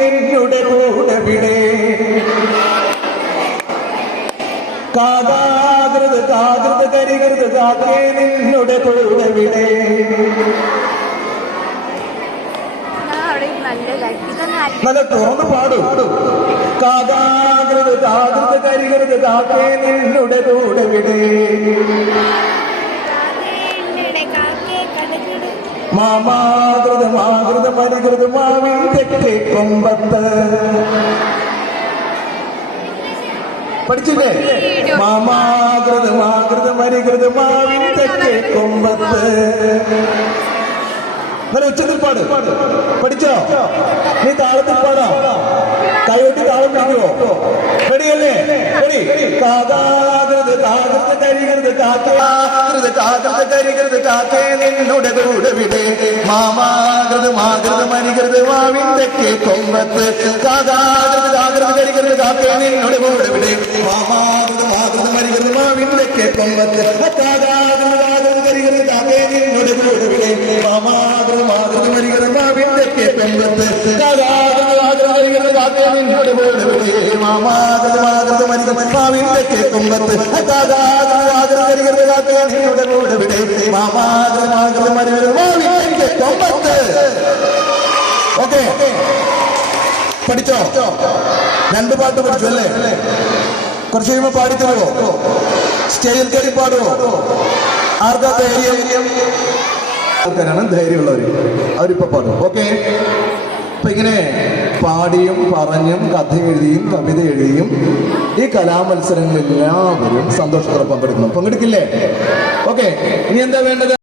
നിന്നുടെ കൂടെ വിടേ. കാതാകൃത് കാകൃത് കരികൃത് കാത്തേ നിന്നുടെ കൂടെ വിടേ. നല്ല തുറന്ന് പാടും. കാതാകൃത് കാകൃത് കരികൃത് കാത്തേ നിന്നുടെ കൂടെ വിടെ. കടകിട് മാമാകൃത മാകൃത പരികൃത മാവിൻ തെക്കേ കൊമ്പത്ത് പഠിച്ചില്ലേ? മാമാകൃത മാകൃത പരികൃത മാവിൻ തെക്കേ കൊമ്പത്ത് നല്ല ഉച്ചത്തിൽ പാട് പഠിച്ചോ? നീ താളത്തിൽ പാടാ കൈകൊട്ടി താളം പിടിക്കുമോ റെഡിയല്ലേ റെഡി കാതാകൃത് കാകൃത് കരികൃത് കാക്കേ. കാകൃത് കരികൃത് കാക്കേ നിന്നുടെ കൂടെ വിടെ മാമാകൃത് മാകൃത് മരികൃത് മാവിൻ തെക്കേ കൊമ്പത്ത്. കാതാകൃത് കാകൃത് കരികൃത് കാക്കേ നിന്നോട് കൂടെ മാമാകൃത് മാകൃത് മരികൃത് മാവിൻ തെക്കേ കൊമ്പത്ത്. കാതാകൃത് കാകൃത് കരികൃത് കാക്കേ നിന്നോട് കൂടെ മാമാകൃത് മാകൃത് മരികൃത് മാവിൻ കൊമ്പത്ത്. കാതാകൃത് കാകൃത് കരികൃത് കാക്കേ നിന്നോട് കൂടെ മാമാകൃത് മാകൃത് മരികൃത് മാവിൻ കൊമ്പത്ത്. കാതാകൃത് കാകൃത് കരികൃത് കാക്കേ നിന്നോട് കൂടെ മാമാകൃത് മാകൃത് കൊമ്പത്ത് ഓക്കെ. പഠിച്ചോ? രണ്ട് പാട്ട് പഠിച്ചു അല്ലേ? കുറച്ച് കഴിയുമ്പോ പാടിത്തരുമോ സ്റ്റേജിൽ കയറി പാടുമോ ആർക്കാ ധൈര്യം? ആൾക്കാരാണ് അവരിപ്പോ പാടും. ഓക്കെ. അപ്പൊ ഇങ്ങനെ പാടിയും പറഞ്ഞും കഥ എഴുതിയും കവിത എഴുതിയും ഈ കലാമത്സരങ്ങളിൽ എല്ലാവരും സന്തോഷത്തോടെ പങ്കെടുക്കുന്നു. പങ്കെടുക്കില്ലേ? ഓക്കെ. ഇനി എന്താ വേണ്ടത്?